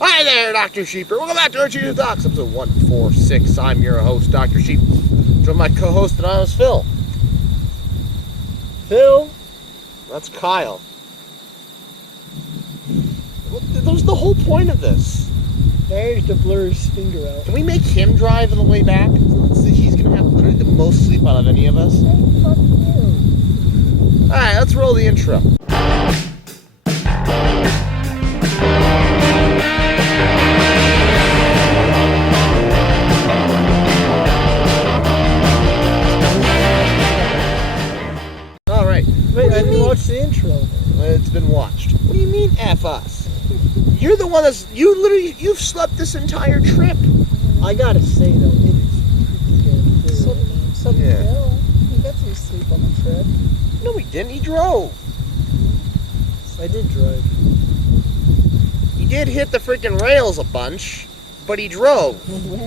Hi there, Dr. Sheeper. Welcome back to our TGIF Talks, episode 146. I'm your host, Dr. Sheep. Joined my co-host, anonymous Phil. Phil? That's Kyle. That was the whole point of this. There's to blur his finger out. Can we make him drive on the way back? So he's going to have literally the most sleep out of any of us. Hey, fuck you. Alright, let's roll the intro. Alright. Wait, I didn't watch the intro. It's been watched. What do you mean, F us? You're the one you've slept this entire trip. I gotta say, though, it is So Yeah. Phil, he got some sleep on the trip. No, he didn't. He drove. I did drive. He did hit the freaking rails a bunch, but he drove. When?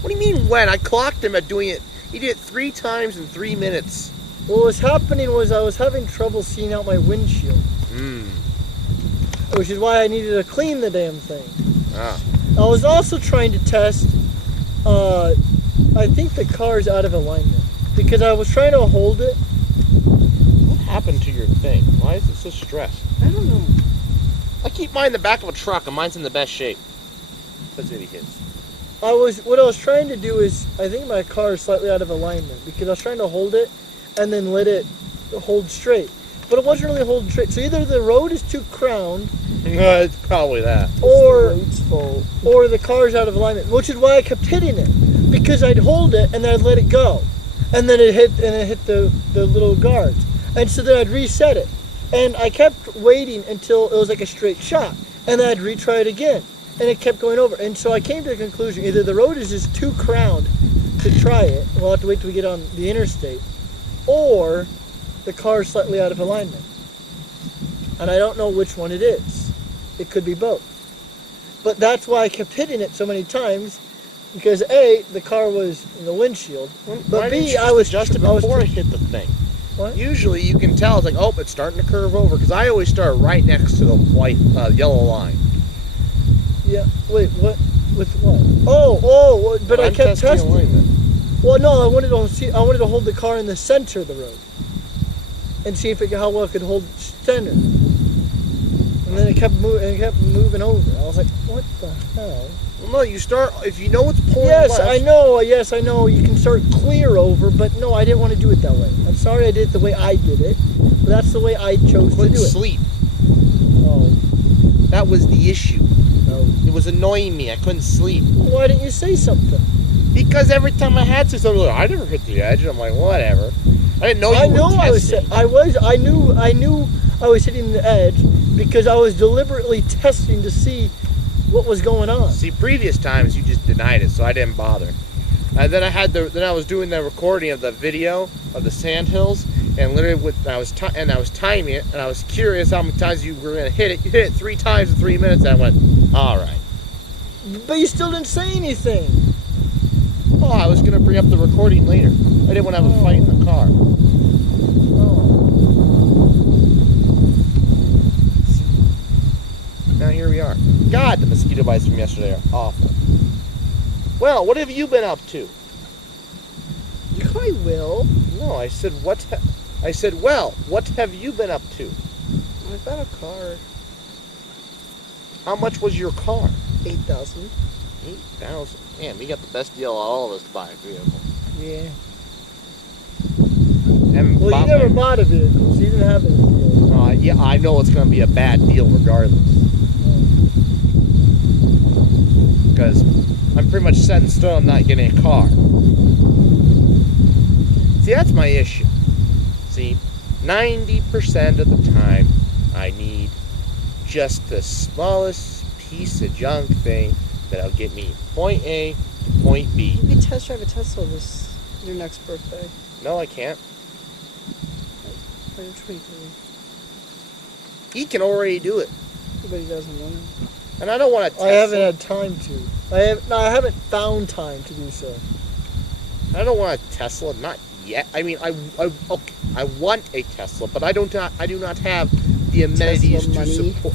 What do you mean when? I clocked him at doing it. He did it 3 times in 3 minutes. What was happening was I was having trouble seeing out my windshield, which is why I needed to clean the damn thing. Ah. I was also trying to test, I think the car's out of alignment, because I was trying to hold it. What happened to your thing? Why is it so stressed? I don't know. I keep mine in the back of a truck, and mine's in the best shape. That's it, he hits. What I was trying to do is, I think my car is slightly out of alignment, because I was trying to hold it and then let it hold straight. But it wasn't really holding straight. So either the road is too crowned, It's probably that. or It's the road's fault. or the car's out of alignment, which is why I kept hitting it, because I'd hold it and then I'd let it go, and then it hit the little guards, and so then I'd reset it, and I kept waiting until it was like a straight shot, and then I'd retry it again, and it kept going over, and so I came to the conclusion either the road is just too crowned to try it, we'll have to wait till we get on the interstate, or the car's slightly out of alignment, and I don't know which one it is. It could be both. But that's why I kept hitting it so many times, because A, the car was in the windshield, but Why didn't B, you I was adjust it I was- before it hit the thing. What? Usually you can tell it's like, oh, it's starting to curve over, because I always start right next to the white, yellow line. Yeah. Wait. What? With what? Oh. But I I'm kept testing. alignment. Well, no. I wanted to hold the car in the center of the road, and see how well it could hold center. And then it kept moving over. I was like, what the hell? Well, no, you start, if you know what's pulling Yes, left. I know. Yes, I know. You can start clear over, but no, I didn't want to do it that way. I'm sorry I did it the way I did it, but that's the way I chose to Couldn't do it. sleep. Oh, That was the issue. no. It was annoying me. I couldn't sleep. Why didn't you say something? Because every time I had to, somebody like, I never hit the edge. And I'm like, whatever. I didn't know you I were know testing. I knew I was hitting the edge because I was deliberately testing to see what was going on. See, previous times you just denied it, so I didn't bother. And then I was doing the recording of the video of the sandhills, and literally I was timing it, and I was curious how many times you were gonna hit it. You hit it 3 times in 3 minutes, and I went, all right. But you still didn't say anything. Oh, I was gonna bring up the recording later. I didn't want to have a fight in the car. Oh. Now here we are. God, the mosquito bites from yesterday are awful. Well, what have you been up to? I will. No, I said what? I said, well, what have you been up to? I got a car. How much was your car? 8,000. 8,000. Man, we got the best deal of all of us to buy a vehicle. Yeah. Haven't Well, you bought never my- bought a vehicle, so you didn't have any deal. Yeah, I know it's going to be a bad deal regardless. Because I'm pretty much set in stone on not getting a car. See, that's my issue. See, 90% of the time, I need just the smallest piece of junk thing that'll get me point A to point B. You could test drive a Tesla your next birthday. No, I can't. Or your 23. He can already do it. But he doesn't want to. And I don't want to test I haven't it. had time to. I haven't found time to do so. I don't want a Tesla, not yet. I mean, I want a Tesla, but I do not have the amenities Tesla to money. support.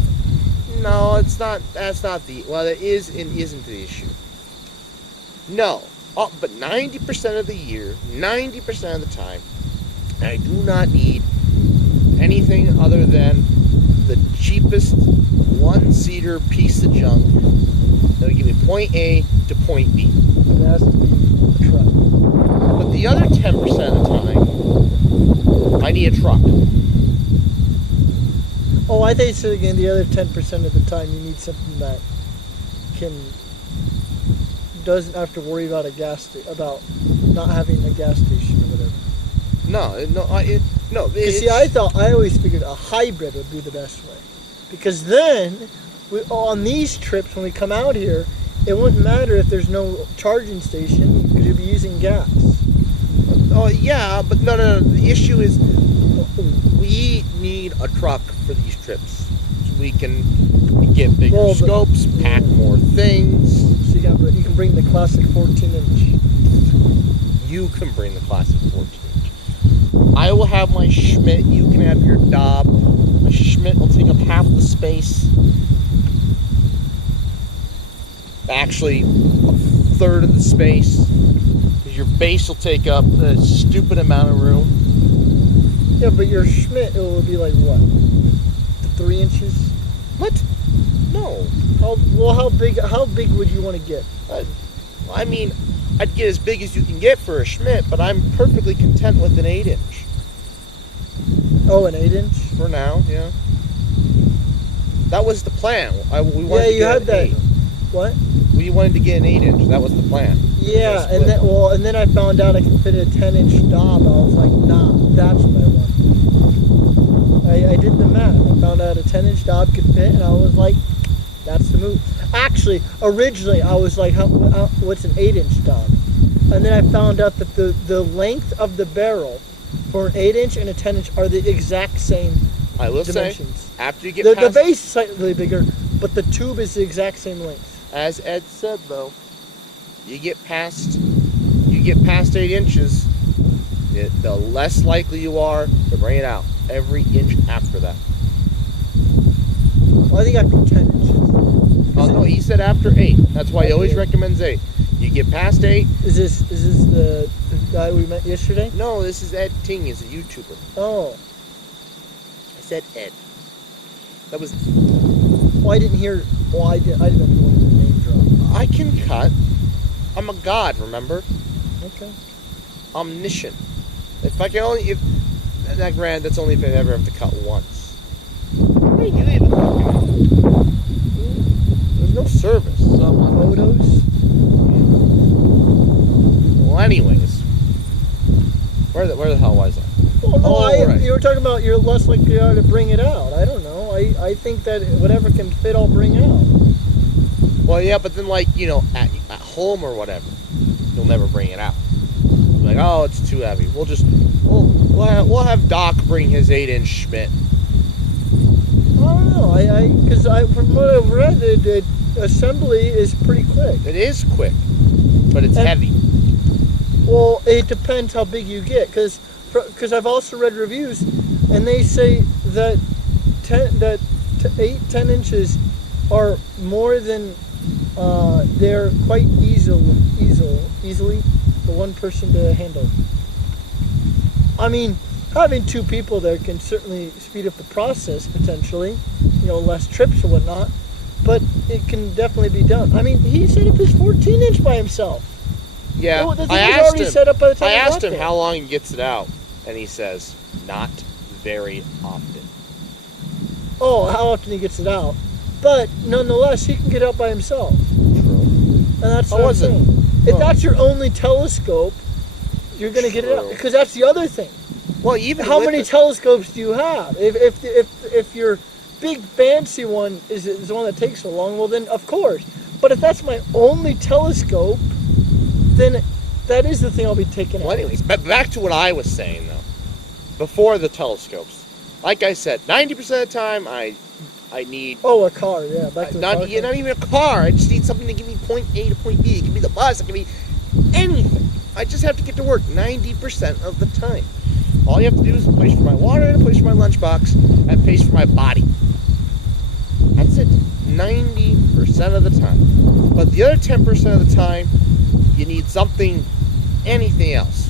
No, it's not. That's not the. Well, it is and isn't the issue. No, but 90% of the year, 90% of the time, I do not need anything other than the cheapest one-seater piece of junk that'll give me point A to point B. It has to be a truck. But the other 10% of the time, I need a truck. Oh, I think so. Again, the other 10% of the time, you need something that doesn't have to worry about about not having a gas station or whatever. No. See, I always figured a hybrid would be the best way, because then on these trips when we come out here, it wouldn't matter if there's no charging station because you'd be using gas. Oh yeah, but no. The issue is we need a truck for these trips. So we can get bigger scopes, pack more things. So you can bring the classic 14-inch. You can bring the classic 14-inch. I will have my Schmidt. You can have your Dob. My Schmidt will take up half the space. Actually, a third of the space. Because your base will take up a stupid amount of room. Yeah, but your Schmidt, it will be like what? 3 inches? What? No. How big would you want to get? I mean, I'd get as big as you can get for a Schmidt, but I'm perfectly content with an 8-inch. Oh, an 8-inch? For now, yeah. That was the plan. We wanted to get had an that. 8. What? We wanted to get an 8-inch. That was the plan. Yeah, and then I found out I could fit a 10-inch Dob. I was like, nah, that's what I want. I did the math. I found out a 10-inch Dob could fit, and I was like, that's the move. Actually, originally I was like, what's an 8-inch Dob? And then I found out that the length of the barrel for an 8-inch and a 10-inch are the exact same I will dimensions. say, after you get The past... base is slightly bigger, but the tube is the exact same length. As Ed said, though, you get past 8 inches, the less likely you are to bring it out every inch after that. Well, I think after 10 inches. Oh no, he said after 8. That's why he always recommends 8. You get past 8. Is this the guy we met yesterday? No, this is Ed Ting. He's a YouTuber. Oh. I said Ed. That was... Well, I didn't hear... Well, I didn't know if you wanted to name drop. I can cut. I'm a god, remember? Okay. Omniscient. If I can only... that's only if I ever have to cut once. What are you even looking at? There's no service. So I'm on Photos? Well, anyways. Where the hell was I? Well, no, right. You were talking about you're less likely to bring it out. I don't know. I think that whatever can fit, I'll bring out. Well, yeah, but then, like, at home or whatever, you'll never bring it out. Like, oh, it's too heavy. We'll have Doc bring his 8-inch Schmidt. I don't know. Because from what I've read, the assembly is pretty quick. It is quick, but it's heavy. Well, it depends how big you get. Because I've also read reviews, and they say that 10 inches are more than they're quite easily for one person to handle. I mean, having 2 people there can certainly speed up the process potentially, less trips or whatnot, but it can definitely be done. I mean, he set up his 14-inch by himself. Yeah, the thing was already set up by the time I he asked got him there. how long he gets it out, and he says, not very often. Oh, how often he gets it out. But nonetheless, he can get out by himself. True. And that's what I'm saying. If that's your only telescope, you're going to get it out. Because that's the other thing. Well, even how many telescopes do you have? If your big fancy one is the one that takes so long, well then of course. But if that's my only telescope, then that is the thing I'll be taking out. Well, anyways, back to what I was saying though. Before the telescopes, like I said, 90% of the time I need... Oh, a car, yeah. Back to the car. Not even a car. I just need something to give me point A to point B. It can be the bus. It can be anything. I just have to get to work 90% of the time. All you have to do is a place for my water and a place for my lunchbox and a place for my body. That's it. 90% of the time. But the other 10% of the time, you need something, anything else.